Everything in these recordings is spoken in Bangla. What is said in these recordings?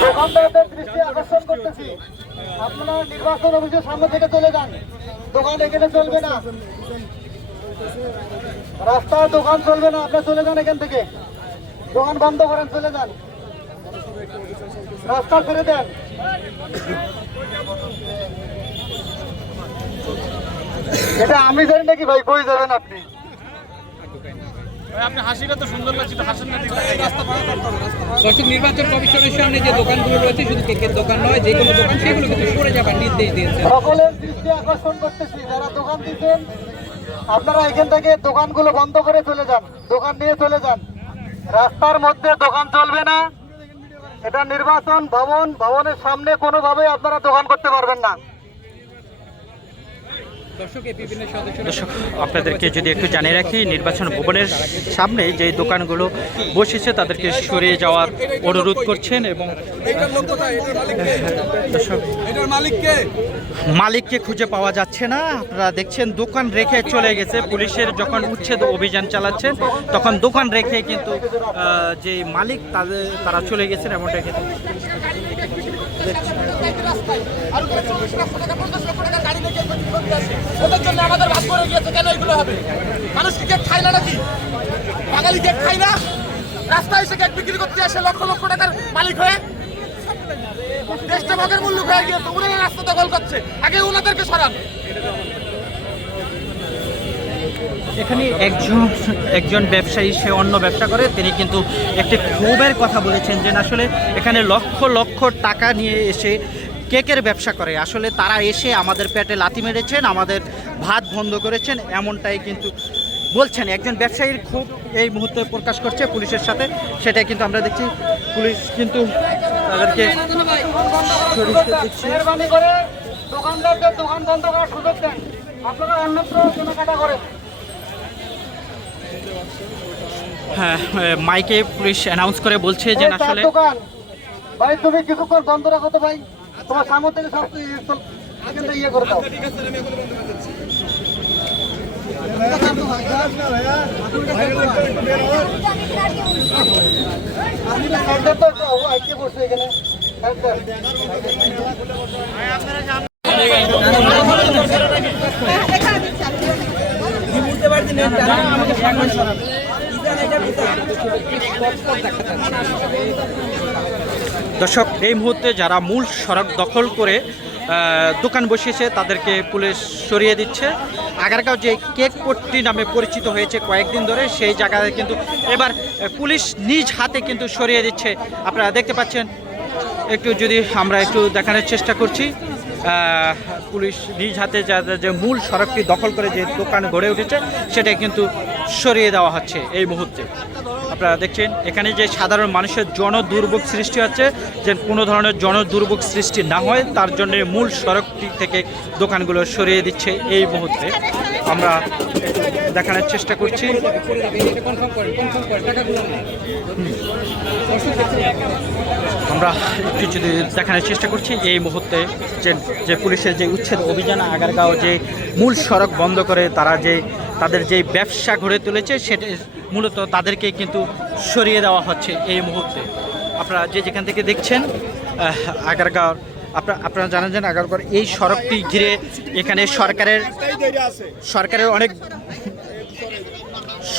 দোকানদারদের দৃষ্টি আকর্ষণ করতেছি আপনারা নির্বাচন অফিসের সামনে থেকে চলে যান দোকান এখানে চলবে না রাস্তায় দোকান চলবে না আপনি চলে যান এখান থেকে দোকান বন্ধ করেন চলে যান রাস্তা ছেড়ে দেন এটা আমি জানি নাকি ভাই, কই যাবেন আপনি আপনি হাসিটা তো সুন্দর লাগছে তো হাসেন না দেখলে দর্শক নির্বাচন কমিশনের সামনে যে দোকানগুলো রয়েছে শুধু কেকের দোকান নয় যে কোনো দোকান সেগুলো কিন্তু সরে যাবার নির্দেশ দিয়েছে। সকলের দৃষ্টি আকর্ষণ করতেছি যারা দোকান দিচ্ছেন আপনারা এখান থেকে দোকানগুলো বন্ধ করে চলে যান দোকান নিয়ে চলে যান। রাস্তার মধ্যে দোকান চলবে না এটা নির্বাচন ভবন ভবনের সামনে কোনোভাবে আপনারা দোকান করতে পারবেন না। দর্শক আপনাদেরকে যদি একটু জানিয়ে রাখি নির্বাচন ভবনের সামনে যে দোকানগুলো বসেছে তাদেরকে সরিয়ে যাওয়ার অনুরোধ করছেন এবং মালিককে? খুঁজে পাওয়া যাচ্ছে না। আপনারা দেখছেন দোকান রেখে চলে গেছে। পুলিশের যখন উচ্ছেদ অভিযান চালাচ্ছেন তখন দোকান রেখে কিন্তু যে মালিক তাদের তারা চলে গেছেন এমনটা কিন্তু ওদের জন্য আমাদের ভাগ করে গিয়েছে, কেন এগুলো হবে? মানুষ কি কেক খায় না নাকি? বাঙালি কেক খায় না? রাস্তায় এসে কেক বিক্রি করতে আসে লক্ষ লক্ষ টাকার মালিক হয়ে। দেশটা ভাগের মূল্য হয়ে গিয়েছে, উনারা রাস্তা দখল করছে। আগে ওনাদেরকে সরান। এখানে একজন একজন ব্যবসায়ী, সে অন্য ব্যবসা করে। তিনি কিন্তু একটি ক্ষোভের কথা বলেছেন যে, আসলে এখানে লক্ষ লক্ষ টাকা নিয়ে এসে কেকের ব্যবসা করে। আসলে তারা এসে আমাদের পেটে লাথি মেরেছেন আমাদের ভাত বন্ধ করেছেন এমনটাই কিন্তু বলছেন। একজন ব্যবসায়ীর খুব এই মুহূর্তে প্রকাশ করছে পুলিশের সাথে সেটাই কিন্তু আমরা দেখছি। পুলিশ কিন্তু তাদেরকে সরিয়ে দিচ্ছে মেহরবানি করে দোকানদারদের দোকান বন্ধ করার সুযোগ দেন। আপনারা অন্যত্র কেনাকাটা করেন। হ্যাঁ মাইকে পুলিশ অ্যানাউন্স করে বলছে যে আসলে দোকান। ভাই তুমি কিছুক্ষণ বন্ধ রাখো তো ভাই। তোমার সামনে থেকে সব ইয়ে এখান ইয়ে করে দাও আপনি তো সাইডে তো একটা ও আইকে বসে এখানে সাইডে। দর্শক, এই মুহূর্তে যারা মূল সড়ক দখল করে দোকান বসিয়েছে, তাদেরকে পুলিশ সরিয়ে দিচ্ছে। আগারগাঁও যে কেকপট্টি নামে পরিচিত হয়েছে কয়েকদিন ধরে, সেই জায়গায় কিন্তু এবার পুলিশ নিজ হাতে কিন্তু সরিয়ে দিচ্ছে। আপনারা দেখতে পাচ্ছেন, একটু যদি আমরা একটু দেখানোর চেষ্টা করছি। পুলিশ নিজ হাতে যা মূল সড়কটি দখল করে যে দোকান গড়ে উঠেছে সেটা কিন্তু সরিয়ে দেওয়া হচ্ছে এই মুহূর্তে। আপনারা দেখছেন, এখানে যে সাধারণ মানুষের জন দুর্ভোগ সৃষ্টি হচ্ছে, যে কোনো ধরনের জন দুর্ভোগ সৃষ্টি না হয়, তার জন্য মূল সড়কটি থেকে দোকানগুলো সরিয়ে দিচ্ছে এই মুহূর্তে। আমরা দেখানোর চেষ্টা করছি। আমরা যদি দেখানোর চেষ্টা করছি এই মুহূর্তে যে যে পুলিশের যে উচ্ছেদ অভিযান আগারগাঁও যে মূল সড়ক বন্ধ করে তারা যে তাদের যে ব্যবসা গড়ে তুলেছে সেটা মূলত তাদেরকে কিন্তু সরিয়ে দেওয়া হচ্ছে এই মুহূর্তে। আপনারা যে যেখান থেকে দেখছেন আহ, আগারগাঁও আপনারা আপনারা জানেন যে আগারগাঁও এই সড়কটি ঘিরে এখানে সরকারের সরকারের অনেক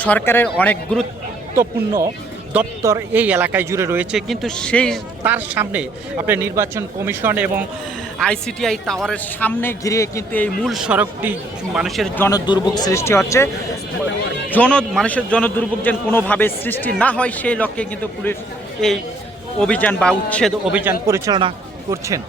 সরকারের অনেক গুরুত্বপূর্ণ দপ্তর এই এলাকায় জুড়ে রয়েছে, কিন্তু সেই তার সামনে আপনার নির্বাচন কমিশন এবং আইসিটিআই টাওয়ারের সামনে ঘিরে কিন্তু এই মূল সড়কটি মানুষের জনদুর্ভোগ সৃষ্টি হচ্ছে। জন, মানুষের জনদুর্ভোগ যেন কোনোভাবে সৃষ্টি না হয়, সেই লক্ষ্যে কিন্তু পুলিশ এই অভিযান বা উচ্ছেদ অভিযান পরিচালনা করছেন।